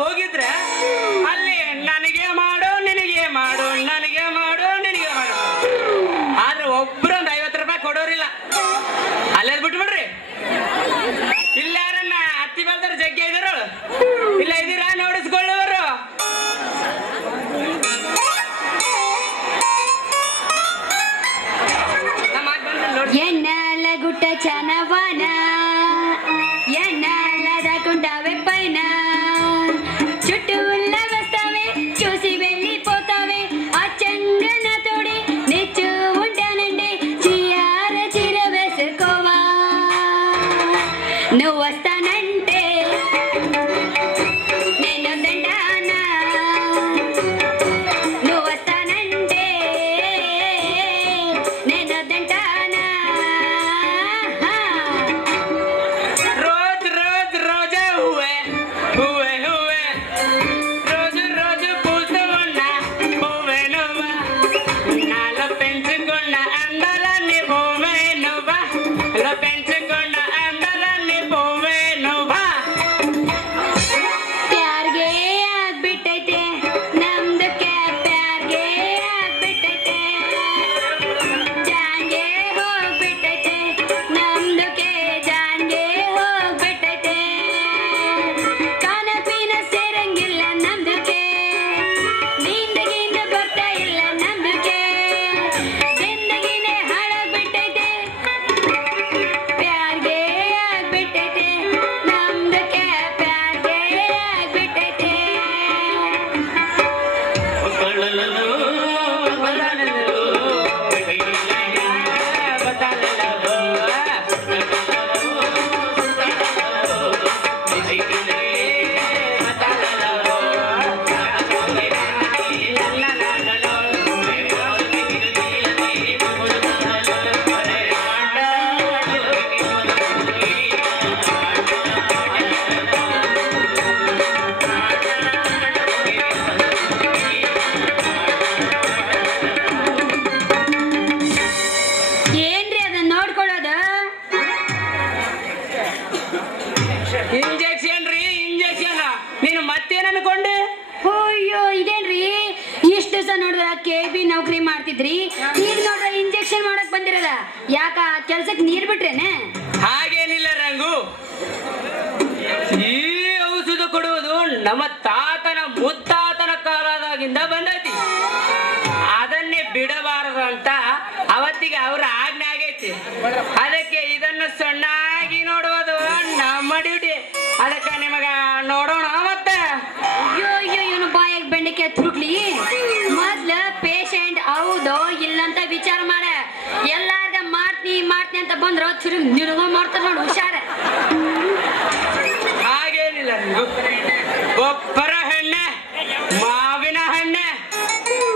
ಹೋಗಿದ್ರೆ ಅಲ್ಲಿ ನನಗೆ ಮಾಡು ನಿನಗೆ ಮಾಡು ನನಗೆ ಮಾಡು ನಿನಗೆ ಮಾಡು ಆದ್ರೆ ಒಬ್ರು ಒಂದು 50 ರೂಪಾಯಿ ಕೊಡೋರಿಲ್ಲ. ಅಲ್ಲೇ ಬಿಟ್ಬಿಡ್ರಿ. ಇಲ್ಲ ಯಾರನ್ನ ಹತ್ತಿ ಬೆಳ್ದಾರ ಜಗ್ಗಿ ಇದ್ರು ಇಲ್ಲ ಇದೀರಾ ನೋಡಿಸ್ಕೊಳ್ಳುವರು. ಎನ್ನಲ ಗುಟ್ಟ ಚನವನ ఎన్నాళ్ళ దాకుంటావే పైన చుట్టూ ఉన్న వస్తావే చూసి వెళ్ళిపోతావే ఆ చంద్రన తోడి నిచ్చు ఉంటానండి చీర చీర వేసుకోవా నువ్వు వస్తానంటే నేను దండానా నువ్వు వస్తానంటే నేను దండానా ಇಂಜೆಕ್ಷನ್ ರೀ ಇಂಜೆಕ್ಷನ್. ನೀನು ಮತ್ತೇನ್ ಅನ್ಕೊಂಡೆ? ಅಯ್ಯೋ ಇದೇನ್ರಿ ಇಷ್ಟು ದಿವಸ ನೋಡಿದ್ರ KB ನೌಕರಿ ಮಾಡ್ತಿದ್ರಿ, ಈಗ ನೋಡ್ರ ಇಂಜೆಕ್ಷನ್ ಮಾಡಕ್ ಬಂದಿರದ. ಯಾಕ ಕೆಲ್ಸಕ್ಕೆ ನೀರ್ ಬಿಟ್ರೇನೆ? ಹಾಗೇನಿಲ್ಲ ರಂಗು, ಈ ಔಷಧ ಕೊಡುವುದು ನಮ್ಮ ತಾತನ ಮುತ್ತಾತನ ಕಾಲದಾಗಿಂದ ಬಂದೈತಿ. ಅದನ್ನೇ ಬಿಡಬಾರದು ಅಂತ ಅವತ್ತಿಗೆ ಅವ್ರ ಆಜ್ಞೆ ಆಗೈತಿ. ಅದಕ್ಕೆ ಇದನ್ನು ಸಣ್ಣಾಗಿ ನೋಡುವುದು ನಮ್ಮ ಡ್ಯೂಟಿ. ಅದಕ್ಕೆ ನಿಮಗ ನೋಡೋಣ ಮತ್ತೆ. ಅಯ್ಯೋ ಅಯ್ಯೋ ಇವನು ಬಾಯಾಗ ಬೆಂಡಕ್ಕೆ ತುರುಕ್ಲಿ. ಮೊದ್ಲ ಪೇಷಂಟ್ ಹೌದೋ ಇಲ್ಲಂತ ವಿಚಾರ ಮಾಡ. ಎಲ್ಲಾರ್ಗ ಮಾಡ್ತೀನಿ ಮಾಡ್ತೀನಿ ಅಂತ ಬಂದ್ರು ತಿರುಗಿ ನಿನಗ ಮಾಡ್ತಾರ ನೋಡು, ಹುಷಾರ. ಹಾಗೇನಿಲ್ಲ, ಗೊಬ್ಬರ ಹಣ್ಣೆ ಮಾವಿನ ಹಣ್ಣೆ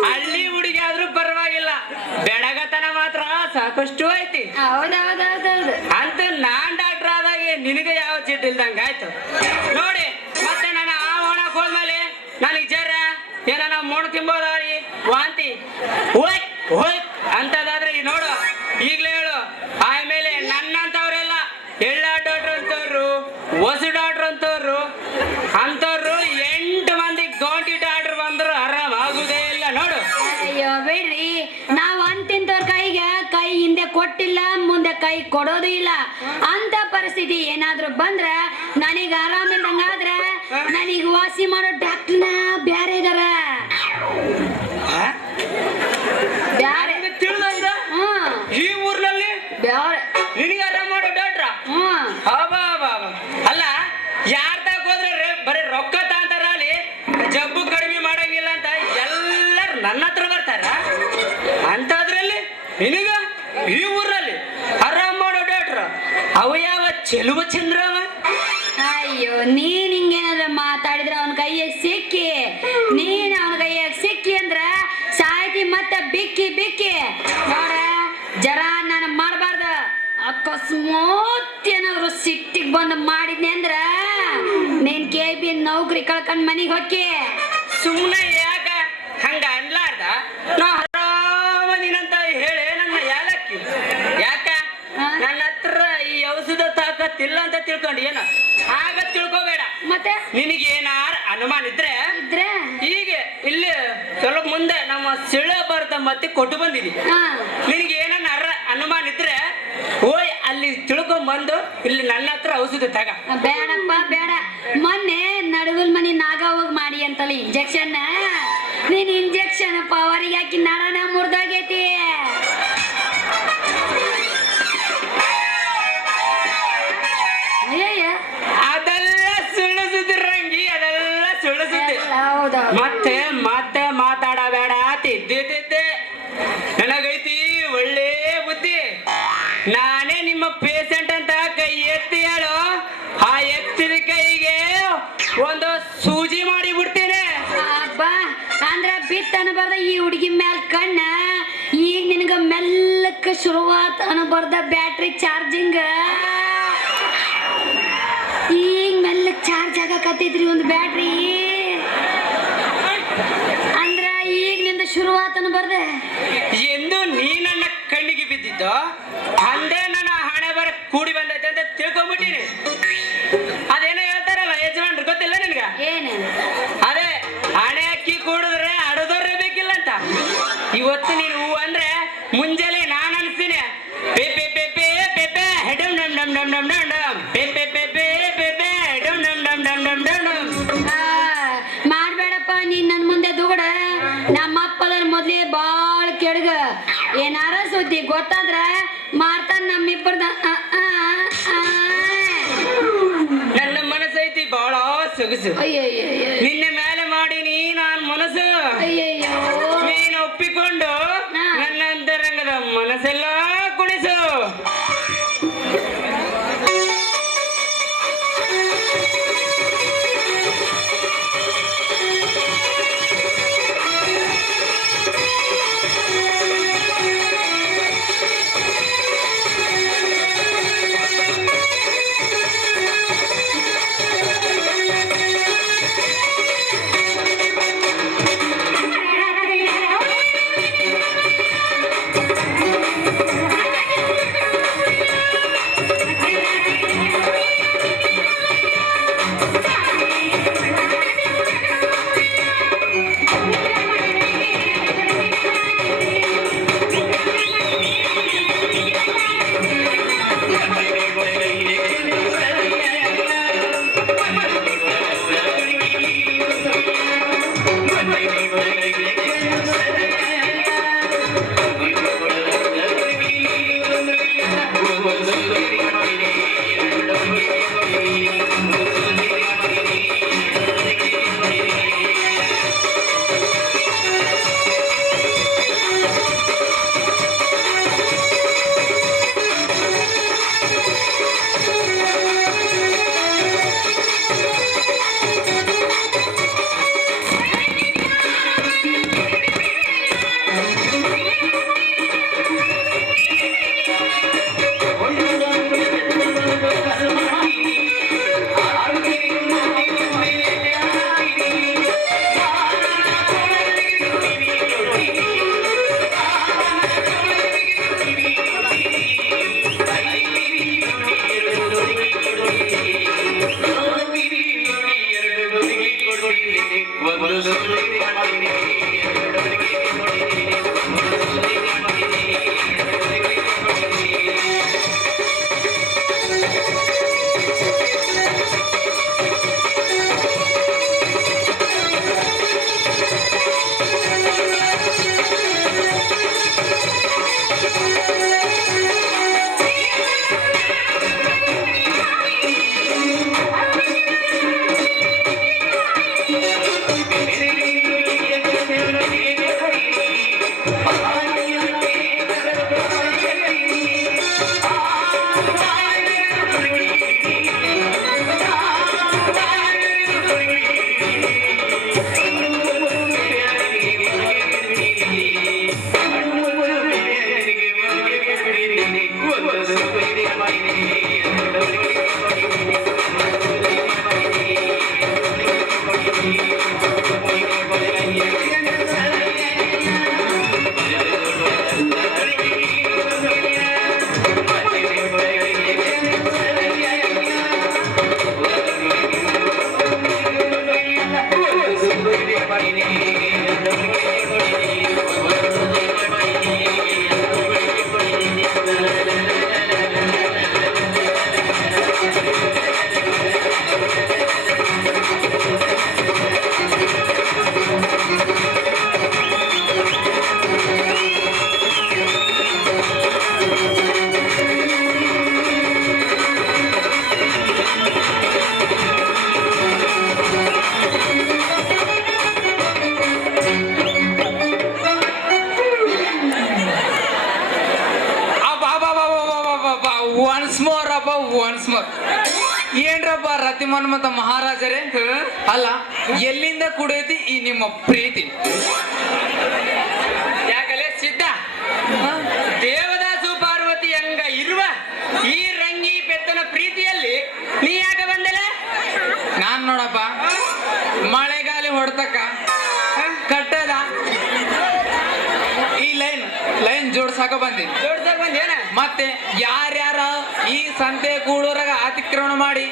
ಹಳ್ಳಿ ಹುಡುಗಿ ಆದ್ರೂ ಪರವಾಗಿಲ್ಲ, ಬೆಳಗತನ ಮಾತ್ರ ಸಾಕಷ್ಟು ಐತಿ. ಹೌದೌದೌದೌದು ಅಂತ ನಾನ್ ಡಾಕ್ಟರ್ ಆದಾಗೆ ನಿನಗೆ ಯಾವ ಚೀಟ್ ಇಲ್ದಂಗ ಆಯ್ತು ನೋಡಿ. ಮತ್ತೆ ನಾನು ಆ ಒಣಕ್ ಹೋದ್ಮೇಲೆ ನನಗೆ ಜರ ಏನ ಮೊಣ್ ತಿಂಬೋದಾರಿ ವಾಂತಿ ಹೋಯ್ ಹೋಯ್ ಅಂತದಾದ್ರೆ ನೋಡು ಈಗ್ಲೇ ಹೇಳು. ಆಮೇಲೆ ನನ್ನಂತವ್ರೆಲ್ಲ ಎಳ್ಳ ಡಾಕ್ಟರ್ ಅಂತವ್ರು, ಹೊಸ ಡಾಕ್ಟರ್ ಅಂತವ್ರು 8 ಮಂದಿ ಗೌಂಟಿ ಡಾಕ್ಟರ್ ಬಂದ್ರು ಆರಾಮ್ ಆಗುದೇ ಇಲ್ಲ ನೋಡು. ಅಯ್ಯೋ ಬಿಡ್ರಿ, ನಾವ್ ಅಂತಿಂತವ್ರ ಕೈಗೆ ಕೈ ಹಿಂದೆ ಕೊಟ್ಟಿಲ್ಲ, ಮುಂದೆ ಕೈ ಕೊಡೋದು ಇಲ್ಲ. ಅಂತ ಪರಿಸ್ಥಿತಿ ಏನಾದ್ರು ಬಂದ್ರ ನನಗ ಆರಾಮಿಲ್ದಂಗಾದ್ರ ನನಗ್ ವಾಸಿ ಮಾಡೋ ಡಾಕ್ಟರ್ನ ಬ್ಯಾರೆ ಇದಾರ. ಬ್ಯಾರೆ ತಿಳಿದಂಗ ಈ ಊರ್ನಲ್ಲಿ ಬ್ಯಾರೆ ನಿನಗೆ ಆರಾಮ್ ಮಾಡೋ ಡಾಕ್ಟ್ರ? ಅಲ್ಲ ಯಾರ್ ಹೋದ್ರೆ ಬರೀ ರೊಕ್ಕ ತಾಂತಾರ, ಅಲ್ಲಿ ಜಬ್ಬು ಕಡಿಮೆ ಮಾಡಂಗಿಲ್ಲ ಅಂತ ಎಲ್ಲರೂ ನನ್ನ ಹತ್ರ ಬರ್ತಾರ. ಅಂತದ್ರಲ್ಲಿ ನಿನಗ ಈ ಊರಲ್ಲಿ ಆರಾಮ್ ಮಾಡೋ ಡಾಕ್ಟ್ರ ಅವ ಯಾವ ಚೆಲುವ ಚಂದ್ರವ? ಅಯ್ಯೋ ನೀನ್ ಹಿಂಗೇನಾದ್ರ ಮಾತಾಡಿದ್ರ ಅವನ ಕೈಯಾಗ ಸಿಕ್ಕಿ, ನೀನ್ ಅವನ ಕೈಯಾಗ ಸಿಕ್ಕಿ ಅಂದ್ರ ಸಾಯ್ತಿ ಮತ್ತೆ ಬಿಕ್ಕಿ ಬಿಕ್ಕಿ ನೋಡ. ಜರ ನಾನು ಮಾಡಬಾರ್ದ, ಅಕಸ್ಮಾತ್ ಏನಾದ್ರು ಸಿಟ್ಟಿಗೆ ಬಂದು ಮಾಡಿದ್ನಿ ಅಂದ್ರ ನೀನ್ KB ನೌಕರಿ ಕಳ್ಕೊಂಡ್ ಮನಿಗ್ ಹೊಕ್ಕಿ. ಸುಮ್ಮನೆ ಯಾಕ ಹಂಗ ಅನ್ಲಾರ್ದ ನಾ ಆರಾಮದಿನಂತ ಹೇಳಿ ನನ್ನ ಯಾಲಕ್ಕಿ. ಯಾಕ ನನ್ನ ಹತ್ರ ಈ ಔಷಧ ತಾಕತ್ತಿಲ್ಲ ಅಂತ ತಿಳ್ಕೊಂಡು ಏನ ಆಗ ತಿಳ್ಕೊಬೇಡ. ಮತ್ತೆ ನಿನಗೇನಾರ ಅನುಮಾನ ಇದ್ರೆ ಇದ್ರೆ ಹೀಗೆ ಇಲ್ಲಿ ಸ್ವಲ್ಪ ಮುಂದೆ ನಮ್ಮ ಸಿಳ ಬರ್ತ ಮತ್ತೆ ಕೊಟ್ಟು ಬಂದಿದಿ ಹಾ ನಿನಗೆ ಏನನ್ನ ಅನುಮಾನ ಇದ್ರೆ ಹೋಯ್ ಅಲ್ಲಿ ತಿಳ್ಕೊಂಡ್ ಬಂದು ಇಲ್ಲಿ ನನ್ನ ಹತ್ರ ಔಷಧಿ ತಗ. ಬೇಡಪ್ಪ ಬೇಡ. ಮೊನ್ನೆ ನಡುವಲ್ ಮನಿ ನಾಗ ಹೋಗಿ ಮಾಡಿ ಅಂತಲ್ಲ ಇಂಜೆಕ್ಷನ್. ನೀನ್ ಇಂಜೆಕ್ಷನ್ ಪವರಿಗೆ ಹಾಕಿ ನಡನ ಮುರ್ದಾಗೈತಿ. ಅದೆಲ್ಲ ಸುಳ್ಳು ಸುದ್ದಿ ರಂಗಿ, ಅದೆಲ್ಲ ಸುಳ್ಳು ಸುದ್ದಿ. ಮತ್ತೆ ಮತ್ತೆ ಮಾತಾಡಬೇಡ ತಿದ್ದೆ ನನಗೈತಿ ಒಳ್ಳೆ ಬುದ್ಧಿ. ನಾನೇ ನಿಮ್ಮ ಪೇಷಂಟ್ ಅಂತ ಕೈ ಎತ್ತಿ ಹೇಳು, ಆ ಎತ್ತಿದ ಕೈಗೆ ಒಂದು ಸೂಜಿ ಮಾಡಿ ಬಿಡ್ತೇನೆ. ಅಬ್ಬ ಅಂದ್ರ ಬಿತ್ತ ಅನ್ಬಾರ್ದ ಈ ಹುಡುಗಿ ಮ್ಯಾಲ ಕಣ್ಣ. ಈಗ ನಿನಗ ಮೆಲ್ಲಕ್ಕ ಶುರುವಾತ್ ಅನ್ಬಾರ್ದ ಬ್ಯಾಟ್ರಿ ಚಾರ್ಜಿಂಗ್. ಈಗ ಮೆಲ್ಲಕ್ ಚಾರ್ಜ್ ಆಗಕತ್ತೈತ್ರಿ ಒಂದು ಬ್ಯಾಟ್ರಿ. ಅಂದ್ರ ಈಗ ನಿಂದ ಶುರುವಾತ್ ಅನ್ಬಾರ್ದ. ಎಂದು ನೀ ನನ್ನ ಕಣ್ಣಿಗೆ ಬಿದ್ದಿದ್ದು ಅಂದೇ ನನ್ನ ಹಣೆ ಬರ ಕೂಡಿ ಬಂದೈತೆ ಅಂತ ತಿಳ್ಕೊಂಡ್ಬಿಟ್ಟಿನಿ. ಅದೇನೋ ಹೇಳ್ತಾರಲ್ಲ ಯಜಮಾನ್ರು, ಗೊತ್ತಿಲ್ಲ ನಿನ್ಗ? ಏನು ಅದೇ ಹಣೆ ಅಕ್ಕಿ ಕೂಡಿದ್ರೆ ಅಡದವ್ರೆ ಬೇಕಿಲ್ಲ ಅಂತ. ಇವತ್ತು ನೀನು ಹೂ ಅಂದ್ರೆ ಮುಂಜಾನೆ ನಾನು ಅನ್ಸ್ತೀನಿ ಪೇ ಪೇ ಪೇ ಪೇ ಪೇ ಪೇ ಹೆಡಮ್ ಡಮ್ ಡಮ್ ಡಮ್ ಡಮ್ ಡಮ್ ಡಮ್ ಪೇ ಪೇ ಪೇ ಪೇ ಪೇ ಪೇ ಹೆಡಮ್ ಡಮ್ ಡಮ್ ಡಮ್ ಡಮ್ ಡಮ್ ಡಮ್. ಮಾಡ್ಬೇಡಪ್ಪ ನೀನ್ ನನ್ ಮುಂದೆ ದುಗಡ. ನಮ್ಮಪ್ಪದ ಮೊದ್ಲೇ ಬಾಳ್ ಕೆಡ್ಗ. ಏನಾರ ಸುದ್ದಿ ಗೊತ್ತಾದ್ರ ಮಾಡ್ತಾನ ನಮ್ಮಿಬ್ಬರ್ದ. ನನ್ನ ಮನಸ್ಸೈತಿ ಬಹಳ ಸೊಗಸು. ಅಯ್ಯಯ್ಯಯ್ಯ ನಿನ್ನೆ ಮೇಲೆ ಮಾಡೀನಿ ನಾನ್ ಮನಸ್ಸು. ಅಯ್ಯಯ್ಯೋ ನೀನು ಒಪ್ಪಿಕೊಂಡು ನನ್ನ ಅಂತರಂಗದ ಮನಸ್ಸೆಲ್ಲ ಕುಣಿಸು. ಒನ್ಸ್ ಮೋರ್ ಅಪ್ಪ ಒನ್ಸ್ ಮೋರ್. ಏನ್ರಪ್ಪ ರತಿ ಮನ್ಮತ ಮಹಾರಾಜರೇ, ಅಲ್ಲ ಎಲ್ಲಿಂದ ಕುಡಿಯತಿ ಈ ನಿಮ್ಮ ಪ್ರೀತಿ? ಯಾಕಲೆ ಸಿದ್ಧ, ದೇವದಾಸು ಪಾರ್ವತಿ ಹಂಗ ಇರುವ ಈ ರಂಗಿ ಪೆತ್ತನ ಪ್ರೀತಿಯಲ್ಲಿ ನೀ ಯಾಕೆ ಬಂದಲೆ? ನಾನ್ ನೋಡಪ್ಪ ಮಳೆಗಾಲಿ ಹೊಡ್ತಕ್ಕ ಕಟ್ಟದ ಈ ಲೈನ್ ಜೋಡ್ಸಾಕ ಬಂದೀನಿ. ಜೋಡ್ಸಕ್ ಬಂದೇನ? ಮತ್ತೆ ಯಾರ್ಯಾರ ಈ ಸಂತೆ ಕೂಡೂರಾಗ ಅತಿಕ್ರಮಣ ಮಾಡಿ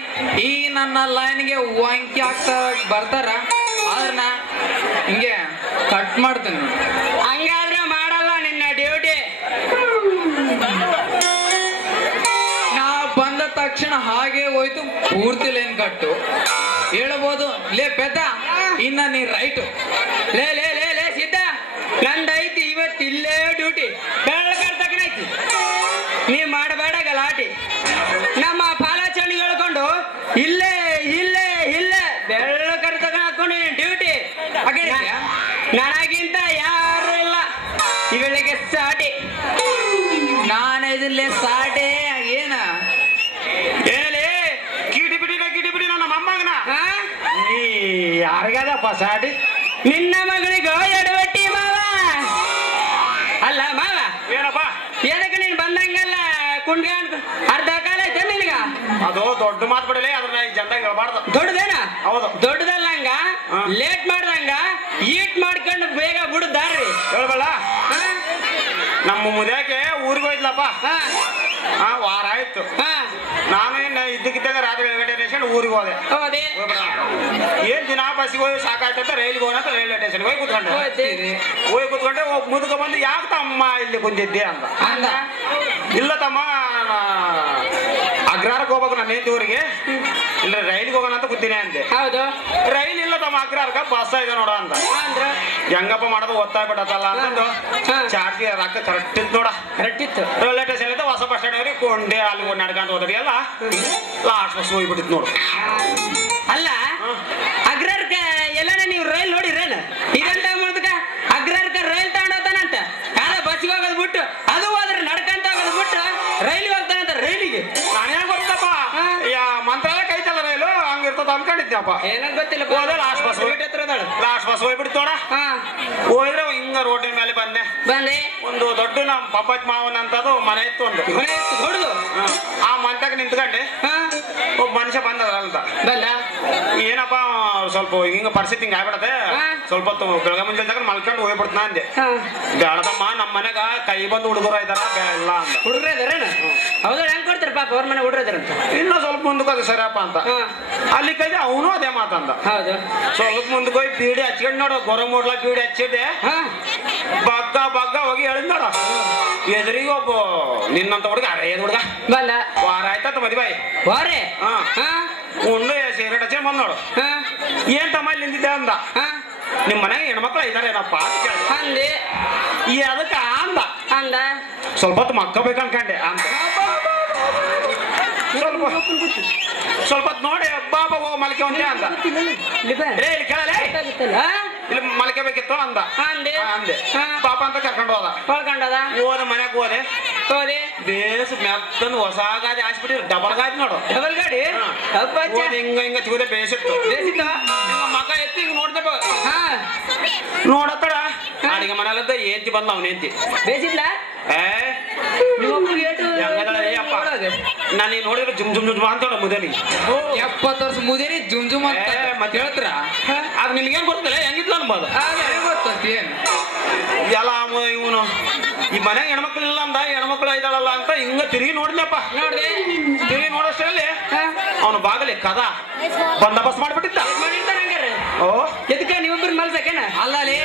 ಈ ನನ್ನ ಲೈನ್ಗೆ ವಂಕಿ ಆಗ್ತಾ ಬರ್ತಾರ ಅವ್ರನ್ನ ಹಿಂಗೆ ಕಟ್ ಮಾಡ್ತೀನಿ. ಹಂಗಾದ್ರೆ ಮಾಡಲ್ಲ ನಿನ್ನ ಡ್ಯೂಟಿ. ನಾ ಬಂದ ತಕ್ಷಣ ಹಾಗೆ ಹೋಯ್ತು ಪೂರ್ತಿ ಲೈನ್ ಕಟ್ಟು ಹೇಳ್ಬೋದು. ಲೇ ಪೆದ್ದ, ಇನ್ನ ನೀ ರೈಟು. ಲೇ ಲೇ ಲೇ ಲೇ ಸಿದ್ಧ, ನಂದೈತಿ ಇವತ್ತಿಲ್ಲೇ ಡ್ಯೂಟಿ. ಬೆಳಕರ್ತಕ್ಕನೈತಿ, ನೀ ಮಾಡಬೇಡ ಗಲಾಟಿ. ನಮ್ಮ ಪಾಲಾಚರಣಿ ಹೇಳ್ಕೊಂಡು ಇಲ್ಲೇ ಇಲ್ಲೇ ಇಲ್ಲೇ ಬೆಳಕರ್ತಕ್ಕ ಹಾಕೊಂಡು ಡ್ಯೂಟಿ. ನನಗಿಂತ ಯಾರು ಇಲ್ಲ ಇವಳಿಗೆ ಸಾಟಿ. ನಾನು ಇದಲ್ಲೇ ಸಾಟೆ ಏನ ಏನೇ ಕಿಡಿ ಬಿಡಿ ನನ್ನ ಮೊಮ್ಮಗನ ನೀ ಯಾರಿಗದಪ್ಪ ಸಾಟಿ? ನಿನ್ನ ಮಗಳಿಗೋ ಎಡವಟ್ಟಿ ಮಾವ. ಅಲ್ಲ ಮಾವ, ಏನಪ್ಪ ಏನಕ್ಕೆ ನೀನ್ ಬಂದಂಗಲ್ಲ ಕುಂಡ್ಕೊಂಡು ಅರ್ಧ ಕಾಲ ಐತೆ ನಿನಗ? ಅದು ದೊಡ್ಡ ಮಾತು ಬಿಡಲಿ, ಅದನ್ನ ಈ ಜನದಾಗ ಹೇಳ್ಬಾರ್ದು. ದೊಡ್ಡದೇನ? ಹೌದು. ದೊಡ್ಡದಲ್ಲಂಗ ಲೇಟ್ ಮಾಡ್ದಂಗ ಈಟ್ ಮಾಡ್ಕೊಂಡು ಬೇಗ ಬಿಡುದಾರ್ರಿ. ಹೇಳ್ಬೇಡ, ನಮ್ಮ ಮುದ್ಯಾಕೆ ಊರಿಗೆ ಹೋಯ್ತಲಪ್ಪ. ವಾರ ಆಯ್ತು. ನಾನು ಇನ್ನು ಇದ್ದಕ್ಕಿದ್ದಾಗ ರಾತ್ರಿ 7 ಗಂಟೆ ಊರಿಗೆ ಹೋದೆ. ಹೌದೇ? ಏನ್ ದಿನ ಬಸ್ಸಿಗೆ ಹೋಗಿ ಸಾಕಾಯ್ತಂತ ರೈಲ್ಗೆ ಹೋಗೋಣ ಅಂತ ರೈಲ್ವೆ ಸ್ಟೇಷನ್ಗೆ ಹೋಗಿ ಕೂತ್ಕೊಂಡೆ. ಹೋಗಿ ಕೂತ್ಕೊಂಡೆ, ಒಬ್ಬ ಮುದುಕ ಬಂದು ಯಾಕೆ ತಮ್ಮ ಇಲ್ಲಿ ಕುಂತಿದ್ದೆ ಅಂತ. ಅಂದ ಇಲ್ಲ ತಮ್ಮ, ಅಗ್ರಹಾರಕ್ಕೆ ಹೋಗ್ಬೇಕು ನನ್ನ ಊರಿಗೆ, ಇಲ್ಲ ರೈಲ್ಗೆ ಹೋಗೋಣ ಅಂತ ಕೂತೀನಿ ಅಂದೆ. ಹೌದು. ರೈಲ್ ಇಲ್ಲ ತಮ್ಮ, ಅಗ್ರಹಾರಕ್ಕೆ ಬಸ್ ಇದೆ ನೋಡ ಅಂತ. ಅಂದ್ರ ಹೆಂಗಪ್ಪ ಮಾಡೋದು ಒತ್ತಾಯ್ಬಿಟ್ಟಲ್ಲ ಅಂತಂದು ಚಾರ್ಜ್ ರೊಕ್ಕ ಕರೆಕ್ಟ್ ಇತ್ತು ನೋಡ. ಕರೆಕ್ಟ್ ಇತ್ತು. ರೈಲ್ವೆ ಸ್ಟೇಷನ್ ಇತ್ತು, ಹೊಸ ಬಸ್ ಸ್ಟ್ಯಾಂಡ್ ಅವ್ರಿಗೆ ಕೊಂಡೆ ಅಲ್ಲಿ ನಡ್ಕೊಂತ ಹೋದ್ರಿ ಎಲ್ಲ ಲಾಸ್ಟ್ ಬಸ್ ಹೋಗ್ಬಿಟ್ಟಿತ್ತು ನೋಡು. ಅಲ್ಲ ಅಗ್ರರ್ಕ ಎಲ್ಲಾನ ನೀವು ರೈಲ್ ನೋಡಿರೇನ? ಇದಂತ ಮುದುಕ ಅಗ್ರರ್ಕ ರೈಲ್ ತಗೊಂಡೋಗ್ತಾನಂತ. ಯಾರ ಬಸ್ಸಿಗೆ ಹೋಗೋದು ಬಿಟ್ಟು ಅದು ಹೋದ್ರೆ ನಡ್ಕಂತ ಹೋಗೋದು ಬಿಟ್ಟು ರೈಲಿಗೆ ಹೋಗ್ತಾನಂತ. ರೈಲಿಗೆ ನಾನೇನ್ ಗೊತ್ತಪ್ಪ, ಮಂತ್ರಾಲಯ ಕೈತಲ್ಲ ರೈಲು ಹಂಗಿರ್ತದ ಅನ್ಕೊಂಡಿದ್ನಪ್ಪ. ಏನಂತ ಗೊತ್ತಿಲ್ಲ. ಹೋದೆ ಲಾಸ್ಟ್ ಬಸ್ ಲಾಸ್ಟ್ ಬಸ್ ಹೋಗ್ಬಿಡ್ತು ನೋಡ. ಹೋದ್ರೆ ಹಿಂಗ ರೋಡಿನ ಮೇಲೆ ಬಂದೆ. ಬಂದೆ ಒಂದು ದೊಡ್ಡ ನಮ್ಮ ಪಪ್ಪತ್ ಮಾವನ ಅಂತದು ಮನೆ ಇತ್ತು ಒಂದು. ಹೊಡೆದು ಆ ಮಂತಾಗ ನಿಂತ್ಕೊಂಡೆ ಒಬ್ಬ ಮನುಷ್ಯ ಬಂದ ಅಂತ. ಬಂದ ಏನಪ್ಪ ಸ್ವಲ್ಪ ಹಿಂಗ ಪರಿಸ್ಥಿತಿ ಹಿಂಗ ಆಗ್ಬಿಡತ್ತೆ, ಸ್ವಲ್ಪ ಹೊತ್ತು ಬೆಳಗ್ಗೆ ಮುಂಜಾನೆ ತಗೊಂಡು ಮಲ್ಕೊಂಡು ಹೋಗ್ಬಿಡ್ತಾನ ಅಂದೆ. ಬೇಡದಮ್ಮ, ನಮ್ಮ ಮನೆಗ ಕೈ ಬಂದು ಹುಡುಗರು ಇದಾರ ಬೇಡ ಅಂದ. ಹುಡುಗ್ರ ಇದಾರೇನ? ಹೌದಾ? ಹೆಂಗ್ ಕೊಡ್ತಾರ ಪಾಪ ಅವ್ರ ಮನೆ ಹುಡುಗ್ರ ಇದಾರಂತ. ಇನ್ನ ಸ್ವಲ್ಪ ಮುಂದಕ್ಕೆ ಅದು ಸರಿಯಪ್ಪ ಅಂತ ಅಲ್ಲಿ ಕೈದೆ ಅವನು ಅದೇ ಮಾತಂದ. ಹೌದು. ಸ್ವಲ್ಪ ಮುಂದಕ್ಕೆ ಹೋಗಿ ಬೀಡಿ ಹಚ್ಕೊಂಡು ನೋಡು, ಗೊರ ಮೂಡ್ಲ ಬೀಡಿ ಹಚ್ಚಿದ್ದೆ, ಬಗ್ಗ ಹೋಗಿ ಹೇಳಿದ್ ನೋಡ. ಎದುರಿಗೆ ಒಬ್ಬ ನಿನ್ನಂತ ಹುಡುಗ ಅರೇದ್ ಹುಡುಗ ಬಂದ. ವಾರ ಆಯ್ತತ್ತ ಮದುವೆ. ವಾರೆ ಉಂಡು ಸಿಗರೇಟ್ ಹಚ್ಕೊಂಡ್ ಬಂದ್ ನೋಡು. ಏನ್ ತಮ್ಮ ಇಲ್ಲಿ ನಿಂತಿದ್ದೆ ಅಂದ. ನಿಮ್ ಮನೆಗೆ ಹೆಣ್ಮಕ್ಳು ಇದಾರೆ ಏನಪ್ಪ ಅಂದೆ. ಅದಕ್ಕೆ ಅಂದ. ಅಂದ ಸ್ವಲ್ಪ ಹೊತ್ತು ಮಕ್ಕಬೇಕು ಅನ್ಕಂಡೆ ಅಂತ. ಸ್ವಲ್ಪ ಹೊತ್ತು ನೋಡಿ ಬಾಬಾ ಹೋಗ ಮಲ್ಕೆ ಒಂದೇ ಅಂದ. ರೇ ಇಲ್ಲಿ ಕೇಳಲೇ, ಇಲ್ಲಿ ಮಲ್ಕೆ ಬೇಕಿತ್ತು ಅಂದ. ಅಂದೆ ಪಾಪ ಅಂತ ಕರ್ಕೊಂಡು ಹೋದ. ಹೋದ ಮನೆಗೆ ಹೋದೆ. ಬೇಸ್ ಮೆತ್ತಂದು ಹೊಸ ಗಾಡಿ ಹಾಸ್ಬಿಟ್ಟಿರು, ಡಬಲ್ ಗಾಡಿ ನೋಡು. ಡಬಲ್ ಗಾಡಿ ಹಿಂಗ ಹಿಂಗ ತಿಗುದೆ ಬೇಸಿತ್ತು. ಮಗ ಎತ್ತಿ ಹಿಂಗ ನೋಡ್ದಪ್ಪ. ನೋಡತ್ತಡ ಅಡಿಗೆ ಮನೆಯಲ್ಲದ ಏಂತಿ ಬಂದ ಅವ್ನ ಏಂತಿ ಬೇಸಿಲ್ಲ. ನಾನು ನೋಡಿದ್ರೆ ಜುಮ್ ಜುಮ್ ಜುಮ್ ಅಂತ ಮುದೇನಿ 70 ವರ್ಷ ಮುದೇನಿ ಜುಮ್ ಜುಮ್ ಅಂತ ಮತ್ತೆ ಹೇಳ್ತೀರ. ಅದು ನಿನ್ಗೇನ್ ಗೊತ್ತಿಲ್ಲ ಹೆಂಗಿದ್ಲ ಅನ್ಬೋದು. ಗೊತ್ತಂತ ಏನು ಎಲ್ಲ ಇವನು ಈ ಮನೆಗೆ ಹೆಣ್ಮಕ್ಳು ಇಲ್ಲ ಅಂದ, ಹೆಣ್ಮಕ್ಳು ಇದ್ದಾಳಲ್ಲ ಅಂತ ಹಿಂಗ ತಿರುಗಿ ನೋಡಿದ್ನಪ್ಪ. ನೋಡ್ದೆ. ತಿರುಗಿ ನೋಡೋಷ್ಟರಲ್ಲಿ ಅವನು ಬಾಗಲಿ ಕದ ಬಂದೋಬಸ್ತ್ ಮಾಡ್ಬಿಟ್ಟಿದ್ದ. ಓ ಎದಕ್ಕೆ ನೀವೊಬ್ಬರು ಮಲ್ಸಕೇನ? ಅಲ್ಲಲ್ಲಿ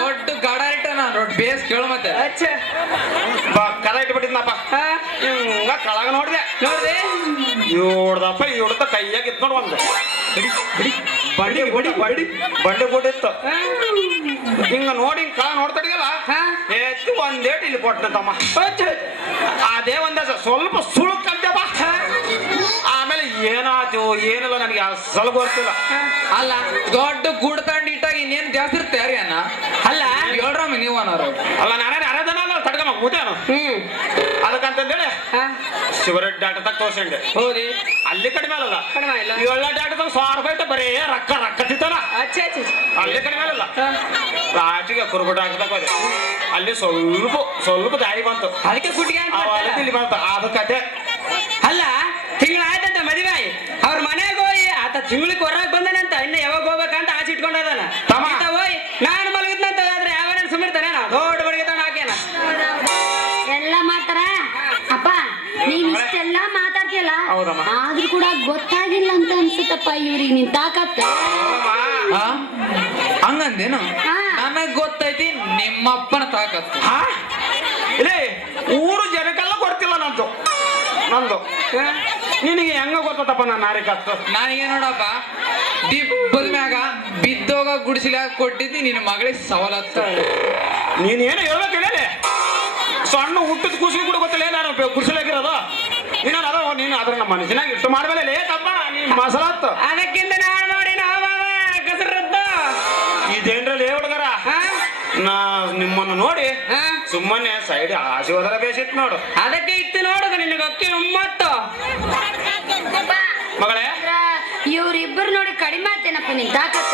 ದೊಡ್ಡ ಗಡ ಇಟ್ಟ ನಾನು ದೊಡ್ಡ ಬೇಸ್ ಕೇಳು ಮತ್ತೆ ಕದ ಇಟ್ಬಿಟ್ಟಿದ್ನಪ್ಪ. ಹಿಂಗ ಕೆಳಗ ನೋಡ್ದೆ. ಇವ್ರದಪ್ಪ ಕೈಯಾಗ ಇತ್ತು ನೋಡು ಒಂದು ಬಂಡಿ ಗುಡಿತ್ತು. ಹಿಂಗ ನೋಡಿ ಹಿಂಗ ಕೆಳಗ ನೋಡ್ತಾಡಿಯಲ್ಲ ಎತ್ತಿ ಒಂದೇಟ್ ಇಲ್ಲಿ ಕೊಟ್ಟಂತಮ್ಮ. ಅದೇ ಒಂದೇ ಸ್ವಲ್ಪ ಸುಳುಕ್ ಅಂತಪ್ಪ. ಆಮೇಲೆ ಏನಾಯ್ತು ಏನಿಲ್ಲ ನನಗೆ ಅಸಲು ಗೊತ್ತಿಲ್ಲ. ಅಲ್ಲ ದೊಡ್ಡ ಗೂಡ್ ತಂಡ ಇಟ್ಟಾಗ ಇನ್ನೇನ್ ಜಾಸ್ತಿ ಇರುತ್ತೆ ಯಾರಿ ಅನ್ನ. ಅಲ್ಲ ಹೇಳ್ರಮ್ಮ ನೀವು ಅನ್ನೋರು. ಅಲ್ಲ ನಾನೇ ಅರದನ ತಡ್ಕಮ್ಮ ಮುದೇನು ಅದಕ್ಕಂತಂದೇಳಿ ಶಿವರೆಡ್ಡಿ ಡಾಕ್ಟರ್ ತಗ ತೋರ್ಸಂಡೆ ಹೌದಿ ಅಲ್ಲಿ ಕಡಿಮೆ ಅಲ್ಲ ಕಡಿಮೆ ಇಲ್ಲ ಏಳ ಡಾಕ್ಟರ್ ತಗ 1,000 ರೂಪಾಯಿ ಐತೆ ಬರೀ ರೊಕ್ಕ ರೊಕ್ಕ ತಿಂತಾನ ಅಚ್ಚ ಅಚ್ಚ ಅಲ್ಲಿ ಕಡಿಮೆ ಅಲ್ಲ ಲಾಸ್ಟಿಗೆ ಕುರುಬ ಡಾಕ್ಟರ್ ತಗೋದೆ ಅಲ್ಲಿ ಸ್ವಲ್ಪ ದಾರಿ ಬಂತು ಅದಕ್ಕೆ ಕುಟ್ಟಿಗೆ ಅಂತ ಅವಾಗ ಇಲ್ಲಿ ಬಂತು ಅದು ಕತೆ ಅಲ್ಲ ತಿಂಗಳಾಯ್ತಂತ ಮದುವೆ ಅವ್ರ ಮನೆಗೆ ಹೋಗಿ ಆತ ತಿಂಗಳಿಗೆ ಹೊರಗೆ ಬಂದನಂತ ಇನ್ನ ಯಾವಾಗ ಹೋಗ್ಬೇಕಂತ ಆಸೆ ಇಟ್ಕೊಂಡದಾನ ತಮ್ಮ. ಈತ ಹೋಗಿ ನಾನು ಮಲಗಿದ್ನಂತ ಆದ್ರೆ ಯಾವನ ಸುಮಿರ್ತಾನೆ ದೊಡ್ಡ ಬಡಗಿತಾನ ಹಾಕ್ಯಾನ ಎಲ್ಲ ಮಾಡ್ತಾರ ಅಪ್ಪ ನೀನ್ ಇಷ್ಟೆಲ್ಲ ಮಾತಾಡ್ತಿಯಲ್ಲ ಹೌದಮ್ಮ. ಆದ್ರೂ ಕೂಡ ಗೊತ್ತಾಗಿಲ್ಲ ಅಂತ ಅನ್ಸುತ್ತಪ್ಪ ಇವ್ರಿಗೆ ನಿನ್ ತಾಕತ್ ಆ? ಹಂಗಂದೇನು ಹಾ. ನನಗ್ ಗೊತ್ತೈತಿ ನಿಮ್ಮಪ್ಪನ ತಾಕತ್ತು ಹಾ ಇಲ್ಲೇ ಊರು ಜನಕ್ಕೆಲ್ಲ ಗೊತ್ತಿಲ್ಲ ನಂದು ನಿನಗೆ ಹೆಂಗ ಗೊತ್ತಪ್ಪ ನಾನು ನಾರಿಕತ್ತು ನನಗೆ ನೋಡಪ್ಪ ದಿಬ್ಬದ ಮ್ಯಾಗ ಬಿದ್ದೋಗ ಗುಡಿಸಿಲಾಗ ಕೊಟ್ಟಿದ್ದಿ ನಿನ್ನ ಮಗಳಿಗೆ ಸವಲತ್ತು ನೀನೇನು ಹೇಳ್ಬೇಕು ಹೇಳಿ ಸಣ್ಣ ಹುಟ್ಟಿದ ಕೂಸಿಗೆ ಕೂಡ ಗೊತ್ತಿಲ್ಲ ನಾನು ಕುಡಿಸಲಾಗಿರೋದು ನೀನು ಅದ ನೀನು ಅದ್ರ ನಮ್ಮ ಮನಸ್ಸಿನಾಗ ಇಟ್ಟು ಮಾಡ್ಮೇಲೆ ಲೇ ತಪ್ಪ ನೀನ್ ಮಸಲಾತ್ತು ಅದಕ್ಕಿಂತ ನಾನು ನೋಡಿ ನಾವು ಕಸರದ್ದು ಇದೇನ್ರಲ್ಲಿ ಹುಡುಗರ ನಾ ನಿಮ್ಮನ್ನು ನೋಡಿ ಹಾ? ಸುಮ್ಮನೆ ಸೈಡ್ ಆಸೆ ಹೋದ್ರೆ ಬೇಸಿತ್ತು ನೋಡು ಅದಕ್ಕೆ ಇತ್ತು ನೋಡುದು ನಿನಗೆ ಅಕ್ಕಿ ಉಮ್ಮತ್ತು ಮಗಳೇ ಇವ್ರಿಬ್ಬರು ನೋಡಿ ಕಡಿಮೆ ಆಯ್ತೇನಪ್ಪ ನಿನ್ ತಾಕತ್